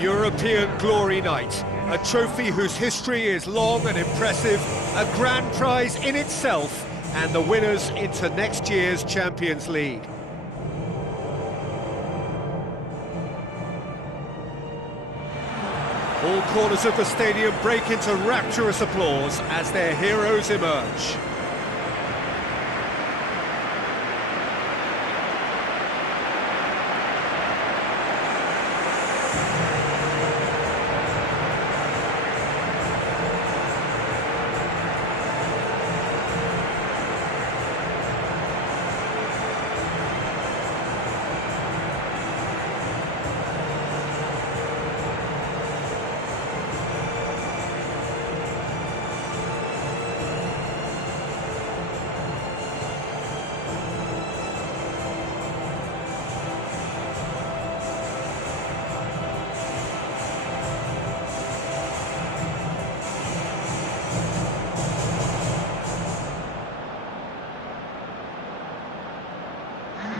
European Glory Night, a trophy whose history is long and impressive, a grand prize in itself, and the winners into next year's Champions League. All corners of the stadium break into rapturous applause as their heroes emerge.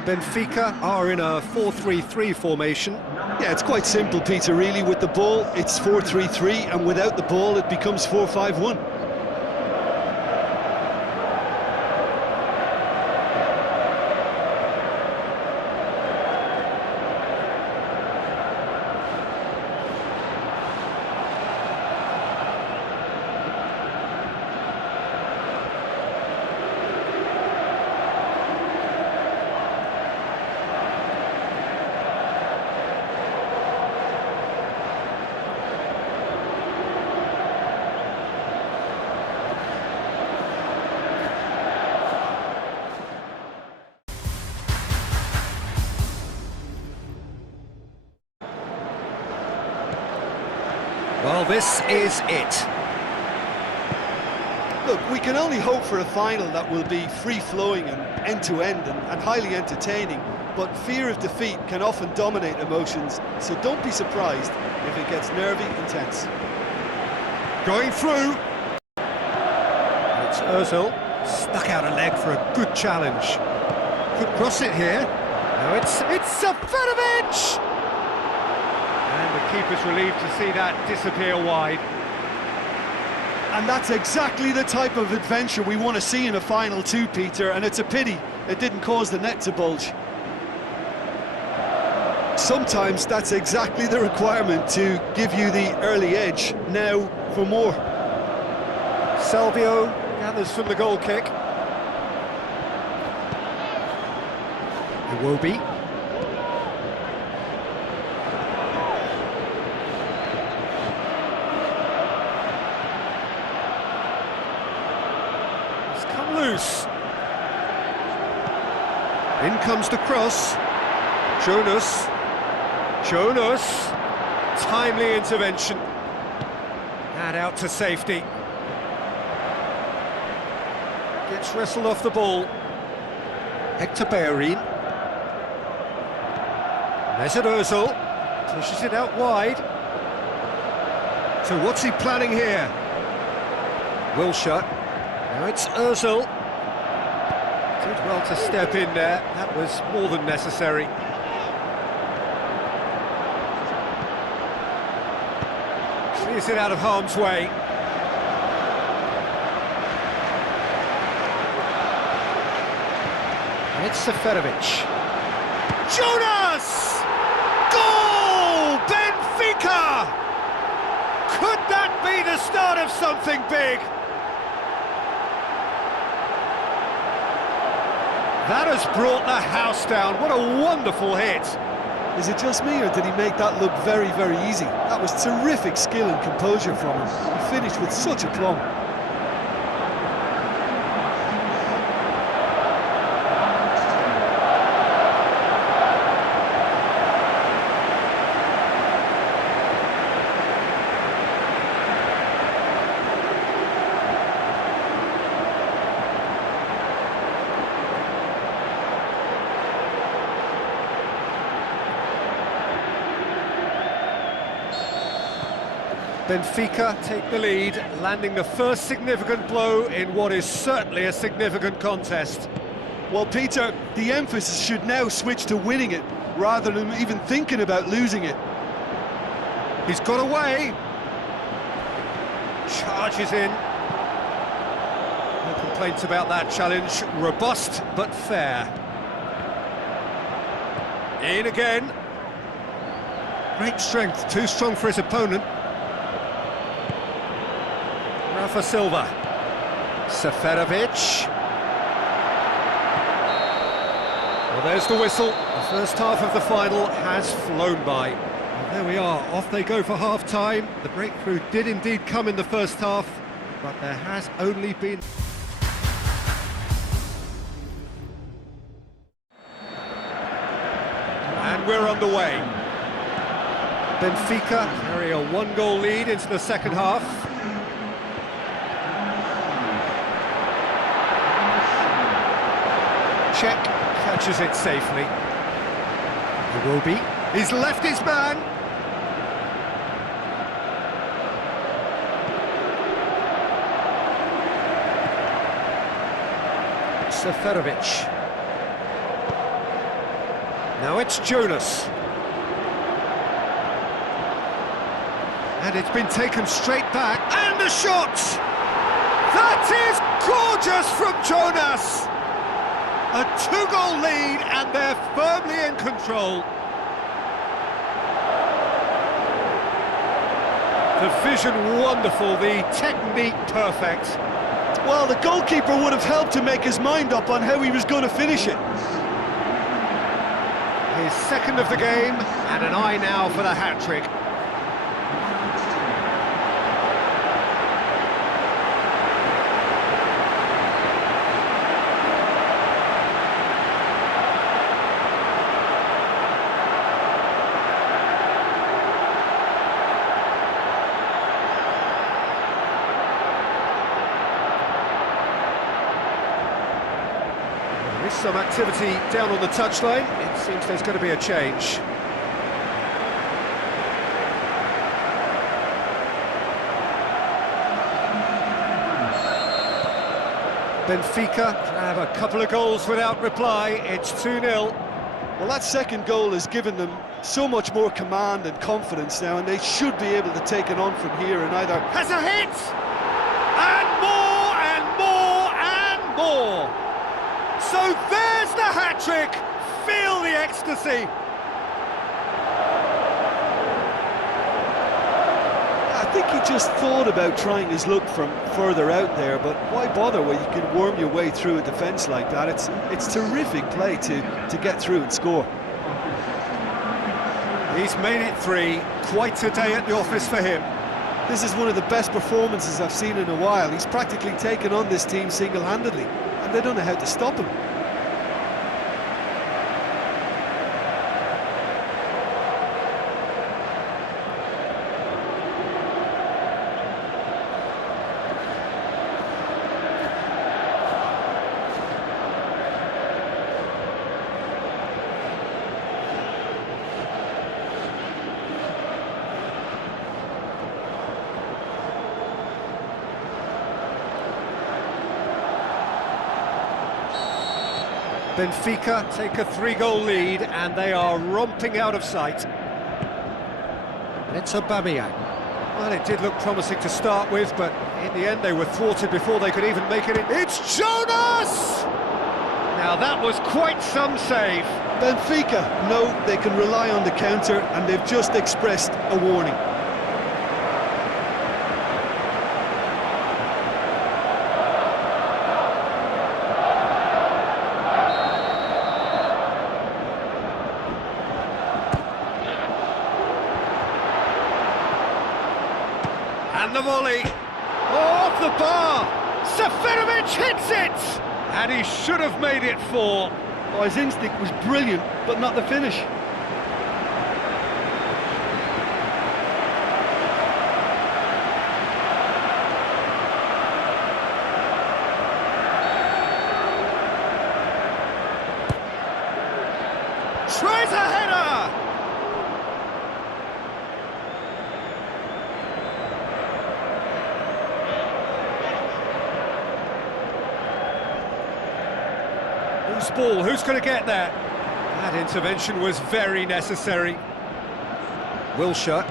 Benfica are in a 4-3-3 formation. Yeah, it's quite simple, Peter, really. With the ball, it's 4-3-3, and without the ball, it becomes 4-5-1. Well, this is it. Look, we can only hope for a final that will be free-flowing and end-to-end and highly entertaining, but fear of defeat can often dominate emotions, so don't be surprised if it gets nervy and tense. Going through. It's Ozil, stuck out a leg for a good challenge. Could cross it here. No, it's Seferovic! And the keeper's relieved to see that disappear wide. And that's exactly the type of adventure we want to see in a final too, Peter, and it's a pity it didn't cause the net to bulge. Sometimes that's exactly the requirement to give you the early edge. Now for more. Salvio gathers from the goal kick. Iwobi. Loose. In comes the cross. Jonas. Timely intervention. And out to safety. Gets wrestled off the ball. Hector Bellerin. Mesut Ozil. Pushes it out wide. So what's he planning here? Wilshere. Now it's Ozil. Did well to step in there. That was more than necessary. Clears it out of harm's way. And it's Seferovic. Jonas! Goal! Benfica! Could that be the start of something big? That has brought the house down. What a wonderful hit. Is it just me, or did he make that look very, very easy? That was terrific skill and composure from him. He finished with such aplomb. Benfica take the lead, landing the first significant blow in what is certainly a significant contest. Well, Peter, the emphasis should now switch to winning it, rather than even thinking about losing it. He's got away. Charges in. No complaints about that challenge. Robust but fair. In again. Great strength, too strong for his opponent. Rafa Silva. Seferovic. Well, there's the whistle. The first half of the final has flown by. And there we are, off they go for half-time. The breakthrough did indeed come in the first half, but there has only been... And we're underway. Benfica carry a one-goal lead into the second half. Check catches it safely. Iwobi, he's left his man. Seferovic. Now it's Jonas. And it's been taken straight back, and the shot! That is gorgeous from Jonas! A two-goal lead, and they're firmly in control. The vision wonderful, the technique perfect. Well, the goalkeeper would have helped to make his mind up on how he was going to finish it. His second of the game, and an eye now for the hat-trick. Some activity down on the touchline. It seems there's going to be a change. Benfica have a couple of goals without reply. It's 2-0. Well, that second goal has given them so much more command and confidence now, and they should be able to take it on from here and either... Has a hit! And more, and more, and more! So there's the hat-trick! Feel the ecstasy! I think he just thought about trying his luck from further out there, but why bother when you can worm your way through a defence like that? It's terrific play to get through and score. He's made it 3, quite a day at the office for him. This is one of the best performances I've seen in a while. He's practically taken on this team single-handedly, and they don't know how to stop him. Benfica take a 3-goal lead, and they are romping out of sight. It's Aubameyang. Well, it did look promising to start with, but in the end they were thwarted before they could even make it in. It's Jonas! Now that was quite some save. Benfica know they can rely on the counter, and they've just expressed a warning. And the volley, off the bar, Seferovic hits it! And he should have made it 4. Oh, his instinct was brilliant, but not the finish. Tries a header! Whose ball? Who's going to get that? That intervention was very necessary. Wilshere.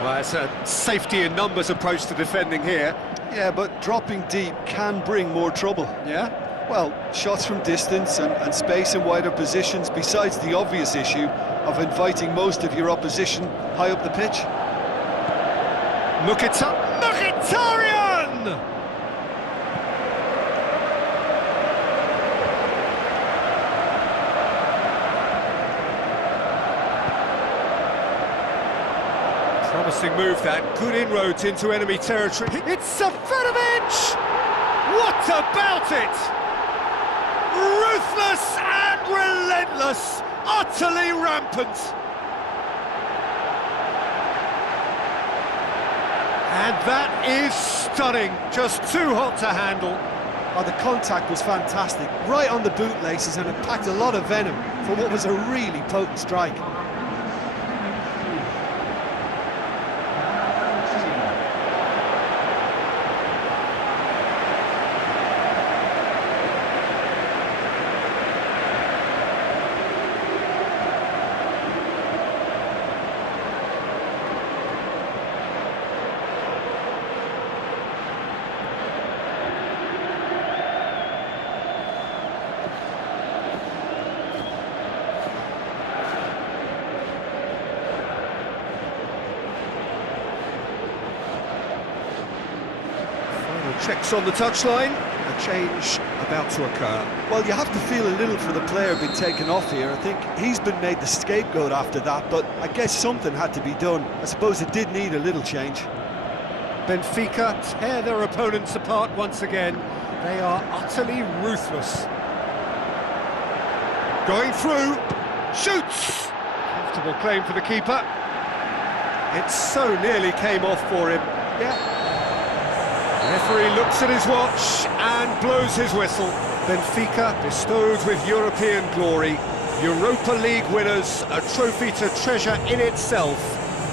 Well, it's a safety in numbers approach to defending here. Yeah, but dropping deep can bring more trouble. Yeah? Well, shots from distance and space in wider positions, besides the obvious issue of inviting most of your opposition high up the pitch. Mkhitaryan! Promising move that, good inroads into enemy territory. It's Seferovic! What about it? Ruthless and relentless, utterly rampant. And that is stunning, just too hot to handle. Oh, the contact was fantastic, right on the bootlaces, and it packed a lot of venom for what was a really potent strike. Checks on the touchline, a change about to occur. Well, you have to feel a little for the player being taken off here. I think he's been made the scapegoat after that, but I guess something had to be done. I suppose it did need a little change. Benfica tear their opponents apart once again. They are utterly ruthless. Going through, shoots! Comfortable claim for the keeper. It so nearly came off for him. Yeah. Referee looks at his watch and blows his whistle. Benfica bestowed with European glory. Europa League winners, a trophy to treasure in itself,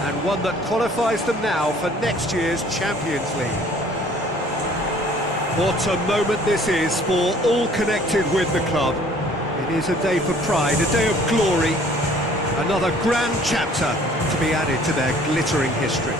and one that qualifies them now for next year's Champions League. What a moment this is for all connected with the club. It is a day for pride, a day of glory, another grand chapter to be added to their glittering history.